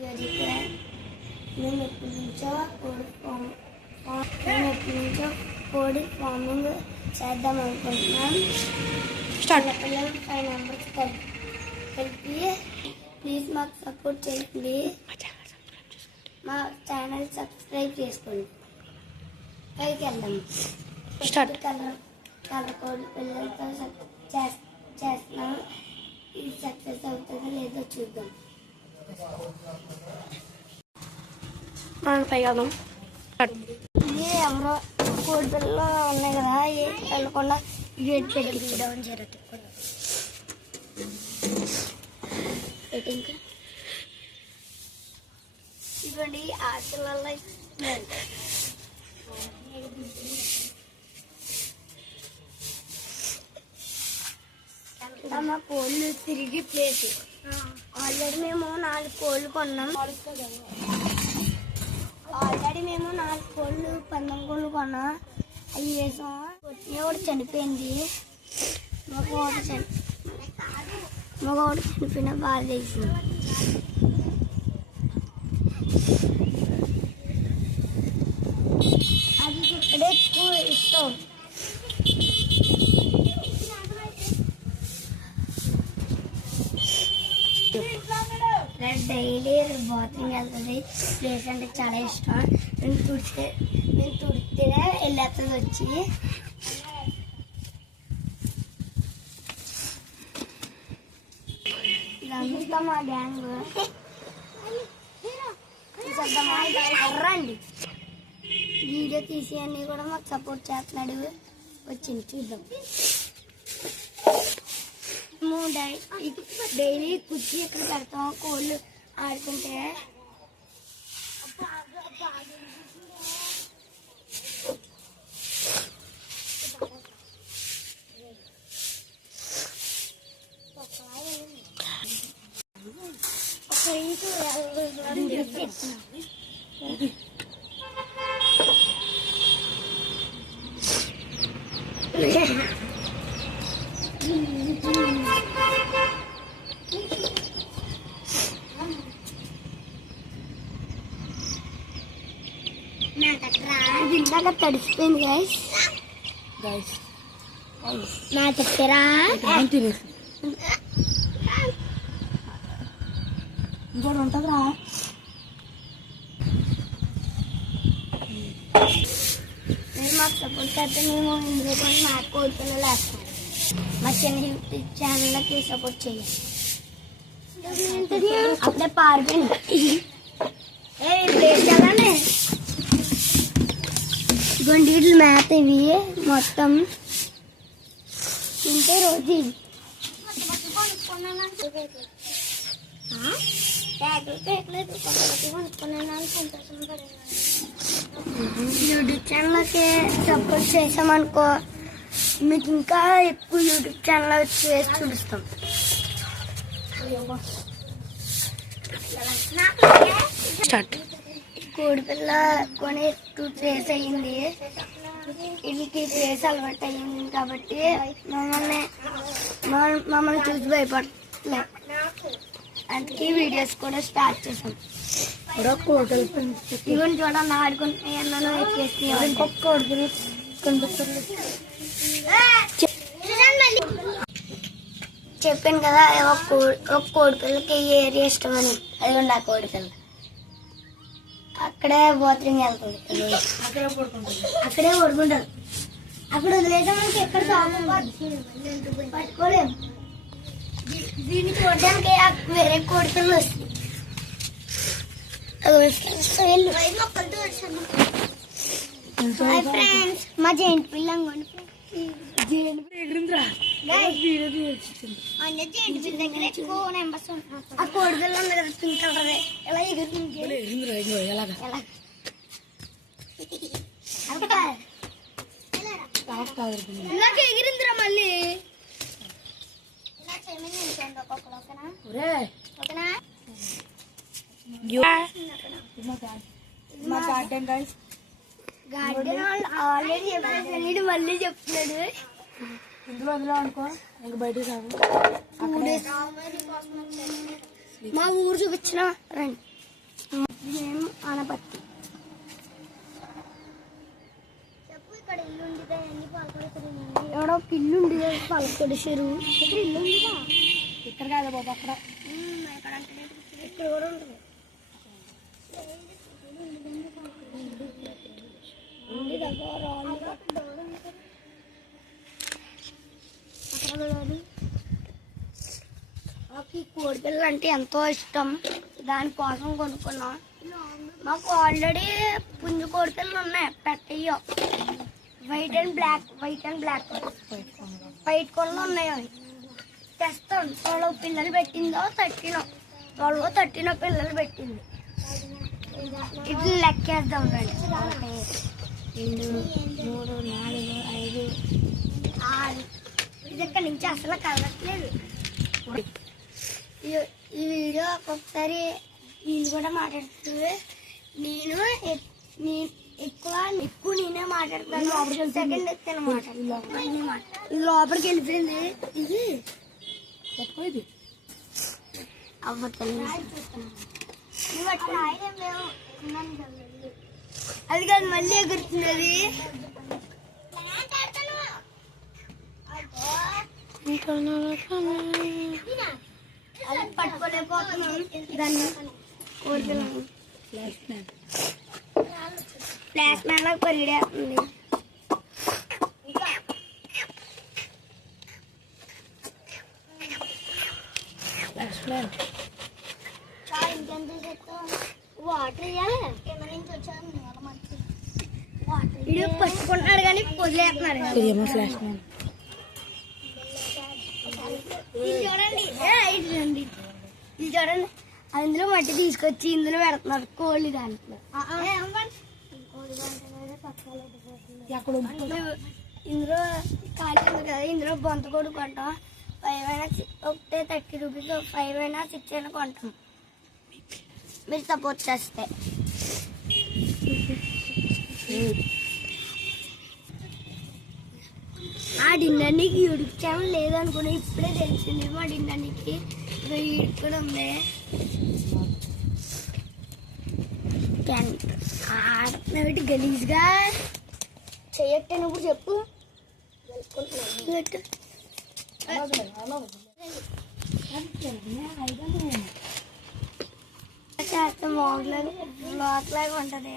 మేము ఎప్పటి నుంచో కోడి ఫార్మింగ్ చేద్దాం అనుకుంటున్నాం. పిల్లలు 5 members కలిపి ప్లీజ్ మాకు సపోర్ట్ చేయండి. మా ఛానల్ సబ్స్క్రైబ్ చేసుకోండి. పైకి వెళ్దాం. కలర్ కోడి పిల్లలతో చేస్తున్నాం. ఇది సక్సెస్ అవుతుందో లేదో చూద్దాం. ఎవరో కోడి పిల్లలు ఉన్నాయి కదా, వెళ్ళకుండా గేట్ పెట్టించడం జరుగుతుంది. ఇంకా ఇవ్వండి ఆటలలో మా కోళ్ళు తిరిగి ప్లేస్. ఆల్రెడీ మేము 4 కోళ్ళు కొన్నాం. పందెం కోళ్ళు కొన్నాం. అవి వేసాం. ఒకటి చనిపోయింది. మగవాడు చనిపోయినా బాగా చేసింది. అది ఇక్కడే ఎక్కువ ఇష్టం. డైలీ బాత్రూమ్ వెళ్తుంది. ప్లేస్ అంటే చాలా ఇష్టం. మేము తుడితేనే వెళ్ళేస్తుంది వచ్చి. ఇదంతా మా గ్యాంగ్. రండి, వీడియో తీసి అన్నీ కూడా మాకు సపోర్ట్ చేస్తున్నాడు. వచ్చింది చూద్దాం. డైలీ కుర్చీ ఎక్కడ పెడతాం కోళ్ళు ఆడుకుంటే. ఇందాక తడిసిపోయింది గైస్. నా చెప్తారా ఇంకోటి ఉంటుందిరా. మీరు మాకు సపోర్ట్ చేస్తే మేము ఇందులో కూడా మాకు కోడి పిల్లలు వేస్తాం. మా చిన్న యూట్యూబ్ ఛానల్కి సపోర్ట్ చేయాలి. అప్పుడే పారిపోయింది. చల్లండి. గొండీలు మేత ఇవి మొత్తం తింటే రోజు ఇవి యూట్యూబ్ ఛానల్కి సపోర్ట్ చేసామనుకో, మీకు ఇంకా ఎక్కువ యూట్యూబ్ ఛానల్ చేసి చూపిస్తాం. కోడిపిల్ల కొని 2 days అయ్యింది. వీటికి ప్లేస్ అలవాటు అయ్యింది కాబట్టి మమ్మల్ని చూసి భయపడలే. అందుకే వీడియోస్ కూడా స్టార్ట్ చేసాం. ఇవన్నీ చూడండి ఆడుకుంటున్నాయి. అన్నాను ఎక్కేసి ఇంకొక కోడిపిల్ల కనిపిస్తుంది. చెప్పాను కదా ఒక కోడిపిల్లకి ఏరియా ఇష్టం అని. అది ఉండి ఆ కోడిపిల్ల అక్కడే బాత్రూమ్ వెళ్తుంది. అక్కడే పడుకుంటారు. అక్కడ వదిలేదా మనకి ఎక్కడ పట్టుకోలేము. దీన్ని చూడడానికి వేరే కోడిపిల్లలు వస్తాయి. ఫ్రెండ్స్, మా జైంట్ పిల్ల ఆ కోడిపిల్ల ఉంది కదా పింక్ కలర్, ఎలా ఎగురుతుంది. నాకు ఎగిరిందిరా మళ్ళీ. గార్డెన్ ఆల్రెడీ చెప్పాడు, మళ్ళీ చెప్తున్నాడు. ఇందులో అనుకో ఇంక బయటకు రావు. మా ఊరు చూపించిన రండి. మేము ఆనపత్తి. ఎవడో పిల్లు ఉంది పాలకొడి చెరువు ఇక్కడ ఇల్లు ఉందిగా. ఇక్కడ కాదు బాబు, అక్కడ ఇక్కడ కూడా ఉంటుంది. నాకు ఈ కోడిపిల్లలు అంటే ఎంతో ఇష్టం, దానికోసం కొనుక్కున్నాం. మాకు ఆల్రెడీ పుంజు కోడిపిల్లలు ఉన్నాయి, పెట్టయ్యో వైట్ అండ్ బ్లాక్ వైట్ కొనలు ఉన్నాయి. అవి తెస్తాం. 12 పిల్లలు పెట్టిందో 13 పిల్లలు పెట్టింది. ఇట్లా లెక్కేద్దాం రండి. 2, 3, 4, 5, 6. ఇది ఇక్కడ నుంచి అసలు కలగట్లేదు. ఈ వీడియో ఒక్కొక్కసారి నేను కూడా మాట్లాడుతుంది. నేను ఎక్కువ నేనే మాట్లాడుతాను. సెకండ్ ఎత్తాను మాట్లాడుతాను. ఇది లోపలికి వెళ్ళిపోయింది. ఇది అవ్వట్లేదు. అది కాదు, మళ్ళీ ఎగురుతున్నది. అది పట్టుకోలేకపోతున్నాం దాన్ని. కోరికలను ఫ్లాష్ మ్యాన్ లాగా పరిగెడేస్తుంది. వాటర్ వీడియో పట్టుకుంటున్నాడు కానీ వదిలేస్తున్నాడు. ఫ్లాష్ మ్యాన్ చూడండి, ఇది చూడండి. అందులో మట్టి తీసుకొచ్చి ఇందులో పెడుతున్నారు కోళ్ళి దాంట్లో. ఇందులో ఖాళీ ఉంది కదా, ఇందులో బొంత కూడా కొంటాం. 5 అయినా ఒకటే 30 రూపీస్, 5 అయినా 6 అయినా కొంటాం మీరు సపోర్ట్ చేస్తే. ఆ డిన్నర్నికి యూట్యూబ్ ఛానల్ లేదనుకున్నా, ఇప్పుడే తెలిసింది. మా డిన్నర్నికి కూడా ఉంది. ఆడుతున్నట్టు గలీజ్గా చేయట్టేనప్పుడు చెప్పు. చేస్తే బాగుంటుంది, బ్లాక్ లాగా ఉంటుంది.